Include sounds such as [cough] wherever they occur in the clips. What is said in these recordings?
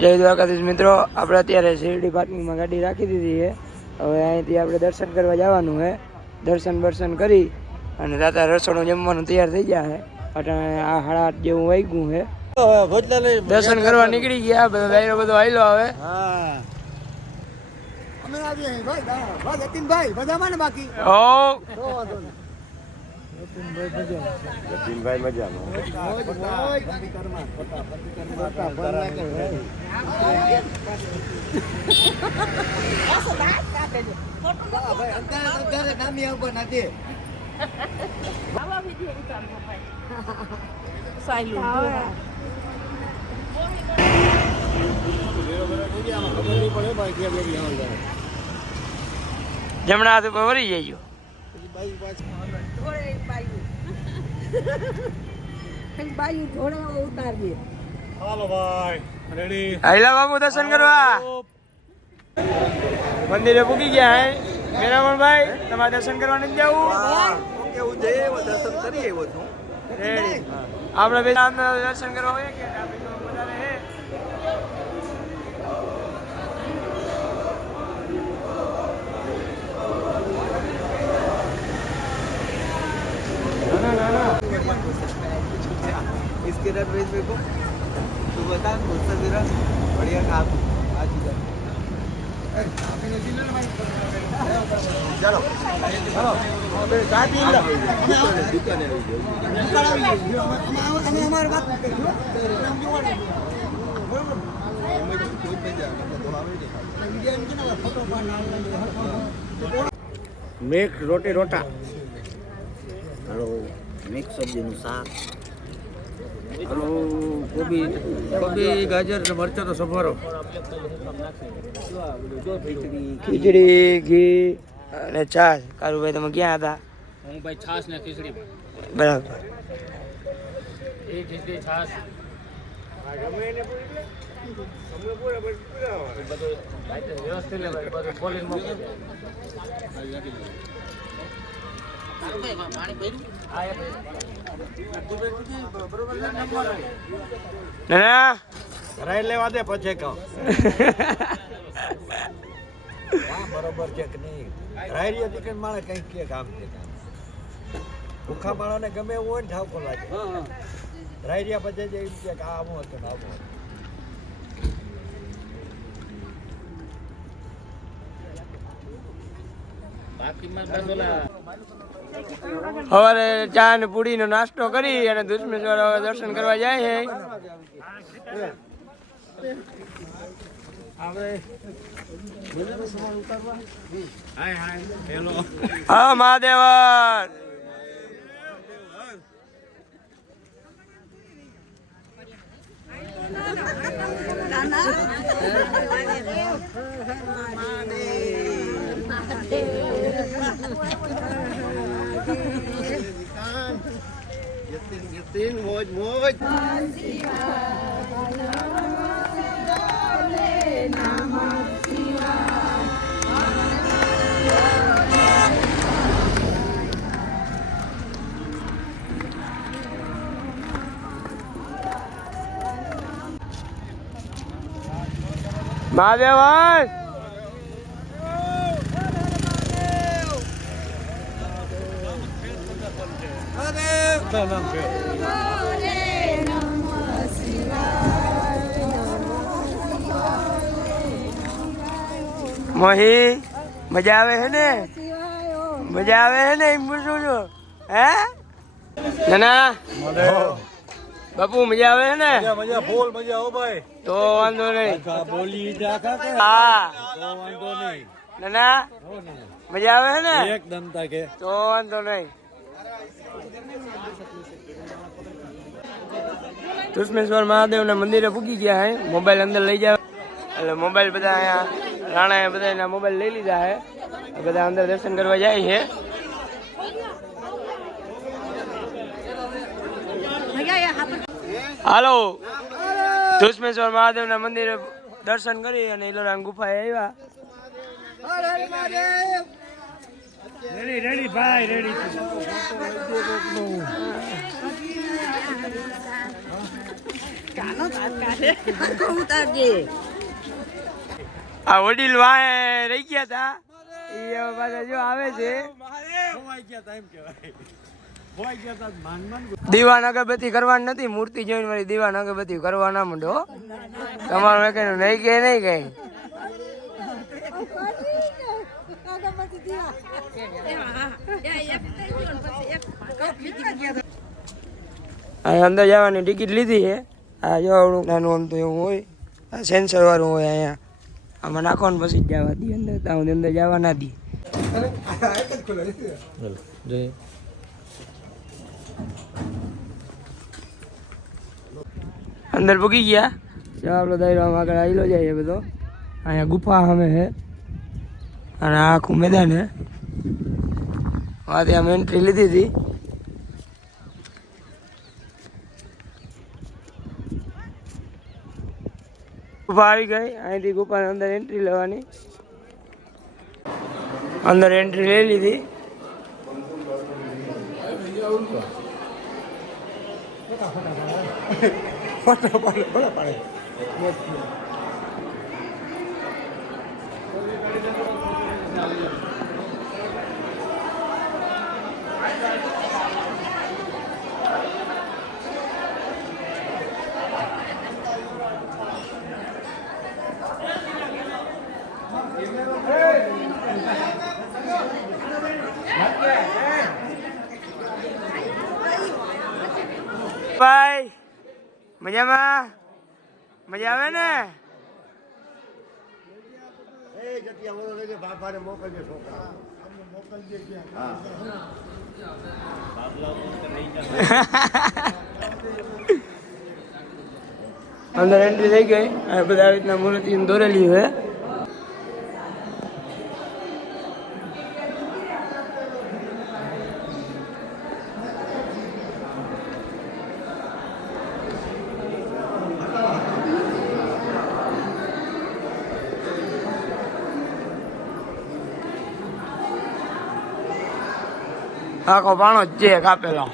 જય દ્વારકાધીશ મિત્રો આપણે અત્યારે શિરડી પાર્કિંગમાં ગાડી રાખી દીધી છે. હવે અહીંથી આપણે દર્શન કરવા જવાનું છે. દર્શન બર્શન કરી અને દાદા રસોડું જમવાનું તૈયાર થઈ ગયા છે. અટાણે આ હાડા જેવું વાગ્યું છે. દર્શન કરવા નીકળી ગયા બધો બધો આવેલો હવે અમે આવીએ ભાઈ ભાઈ ને બાકી? ઓ. જતીનભાઈ મજામાં. જમણા હાથ ઉપર વળી પછી પાછી. બાયું. ઘોડા [laughs] ઉતારીએ હાલો ભાઈ રેડી આયલા બાપુ દર્શન કરવા. મંદિરે પૂકી ગયા હે. મેરામણભાઈ તમારે દર્શન કરવા નથી જવું? રેડી આપણે બે દર્શન કરવા હોય કે इसके रेट भेज मेरे को तू बता कौन सा तेरा बढ़िया खा तू आज इधर ચલો ચલો સાથી દુકાને આવી જાવ અમે અમારી વાત કરીશું બરોબર કોઈ પણ જાય તો આવે ને ફોટો મેક રોટી રોટા હલો મિક્સ સબ્જીનું શાક હલો કોબી કોબી ગાજર ને મરચાનો સંભારો. ખીચડી ઘી અને છાશ. કારુભાઈ તમે ક્યાં હતા? હું ભાઈ છાશ ને ખીચડી. બરાબર. એ ખીચડી છાશ. વ્યવસ્થિત ના? ના લેવા દે પછી કહો. બરોબર છે કે નહીં? રાયરી હતી કે મારે કંઈક કે કામ છે. ભૂખા માણસને ગમે એવું હોય ને ઠાવકો લાગે. રાયરિયા પછી જે કે આ આવું હતું આવું હતું. સવારે ચા ને પૂડીનો નાસ્તો કરી અને દુશ્મેશ્વર હવે દર્શન કરવા જાય છે. હાય હાય હેલો હા મહાદેવર તીન મોજ મોજ મહાદેવર નામ છે મોહી મજા આવે છે ને? મજા આવે છે ને એમ પૂછું છું. હે? નાના બાપુ મજા આવે છે ને? મજા બોલ ફૂલ મજા આવો ભાઈ. તો વાંધો નહીં. બોલી હા. તો વાંધો નહીં. નાના મજા આવે છે ને? એકદમ તાકે. તો વાંધો નહીં. દુશ્મેશ્વર મહાદેવના મંદિરે પૂગી ગયા હે મોબાઈલ અંદર લઈ જાવ એટલે મોબાઈલ બધા અહીંયા રાણાએ બધા એના મોબાઈલ લઈ લીધા હે બધા અંદર દર્શન કરવા જાય છે. હાલો. દુશ્મેશ્વર મહાદેવના મંદિરે દર્શન કરી અને ઇલોરામ ગુફાએ આવ્યા. રેડી રેડી ભાઈ રેડી આ વડીલ વાય રહી ગયા હતા એ પાછા જો આવે છે. તા તા દીવાન અગરબત્તી કરવાની નથી, મૂર્તિ જોઈને મારી દીવાન અગરબત્તી કરવા ના માંડો, હો. તમારું એક નહીં કે, નહીં કઈ અંદર જવાની ટિકિટ લીધી છે. આ જો આવડું નાનું આમ તો એવું હોય. આ સેન્સર વાળું હોય અહીંયા. આમાં નાખવાનું પછી જ જવા દી અંદર ત્યાં અંદર જવા ના દી અંદર પૂગી ગયા? આપણો દાયરો આમ આગળ આવેલો જાય બધો. અહીંયા ગુફા અમે છે. અને આખું મેદાન હે આથી અમે એન્ટ્રી લીધી હતી. ગુફા આવી ગઈ. અહીંથી ગુફાની અંદર એન્ટ્રી લેવાની. અંદર એન્ટ્રી લઈ લીધી. ભાઈ મજામાં મજા આવે ને? એ જગ્યા ઓલો લઈને બાપાને મોકલજે છોકરા અંદર એન્ટ્રી થઈ ગઈ. અને બધા રીતના મૂર્તિ દોરેલી હોય આખો પાણો જ છે કાપેલો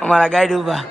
અમારા ગાઈડ ઊભા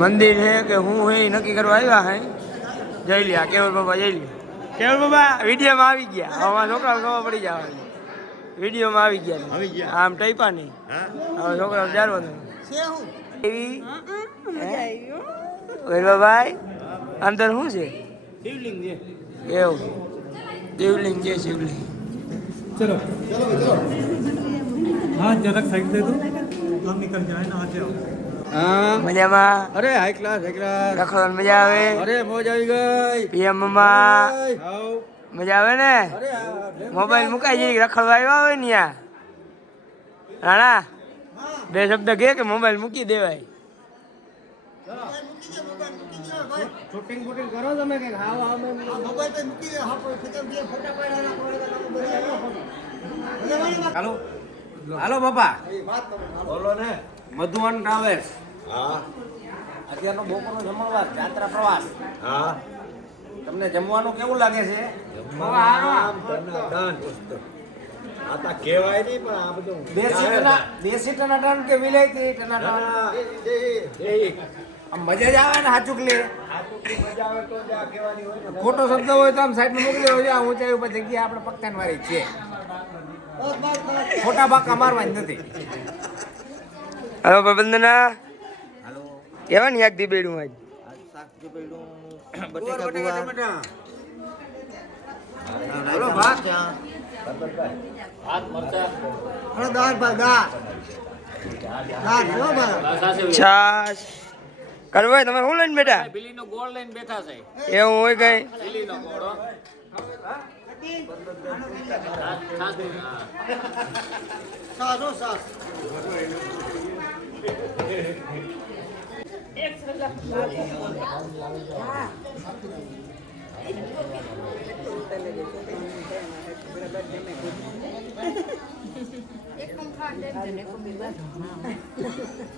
મંદિર હે કે હું હે નક્કી કરવા આવ્યા હે? જઈ લ્યા કેવલ બાબા જઈ લ્યા કેવલ બાબા? વિડીયોમાં આવી ગયા. આમાં છોકરાઓ ખબર પડી જવાની વિડીયોમાં આવી ગયા. આમ ટઈપા નહીં. હવે છોકરાઓ જારવા એવી? વૈભવભાઈ અંદર શું છે? શિવલિંગ છે. એવું. શિવલિંગ છે શિવલિંગ. ચલો. હા જરાક સાઈડ દે દો આમ જાય ને આજે આવો. મજામાં? અરે હાઈ ક્લાસ હાઈ ક્લાસ રખડવાની મજા આવે? અરે મોજ આવી ગઈ. પીએમ મમ્મા મજા આવે ને? મોબાઈલ મુકાઈ જઈ રખડવા આવ્યો આવે ને યા રાણા બે શબ્દ કે કે મોબાઈલ મૂકી દેવાય. શૂટિંગ બૂટિંગ કરો તમે કે હાવ હાવ મોબાઈલ પે મૂકી દે હા ફોટા પાડ્યા હાલો. હાલો બાપા. બોલો ને. મધુવન ટ્રાવેલ્સ. હા? અત્યારનો બપોરનો જમણવાર જાત્રા પ્રવાસ. હા? તમને જમવાનું કેવું લાગે છે? આમ ધનાધન પુસ્તક. આ તા કહેવાય નહીં પણ આ બધું દેશી ટના દેશી ટનાટન કે વિલાયતી ટનાટન? આમ મજા જ આવે ને હાચુક લે આટલી મજા આવે તો જ આ કહેવાની હોય ને. ખોટો શબ્દ હોય તો આમ સાઈડમાં મોકલી હોય આ ઊંચાઈ ઉપર જગ્યા આપણે પગતાન વાળી છે. ખોટા બાકા મારવાની નથી. હલો પ્રબંધના કેવા ને યાદ દીબેડું આજ? શાક જે બટેકા ગુવાર હાલો ભાત. હાથ મરચા. દાળ ભાત દાળ. દાળ જો ભાત. સાસે છાસ કરવાય તમે શું લઈને બેટા બિલીનો ગોળ લઈને બેઠા છે. એવું હોય કઈ? બિલીનો ગોળ એક પંખા ડેમ છે ને એક બીજા [laughs]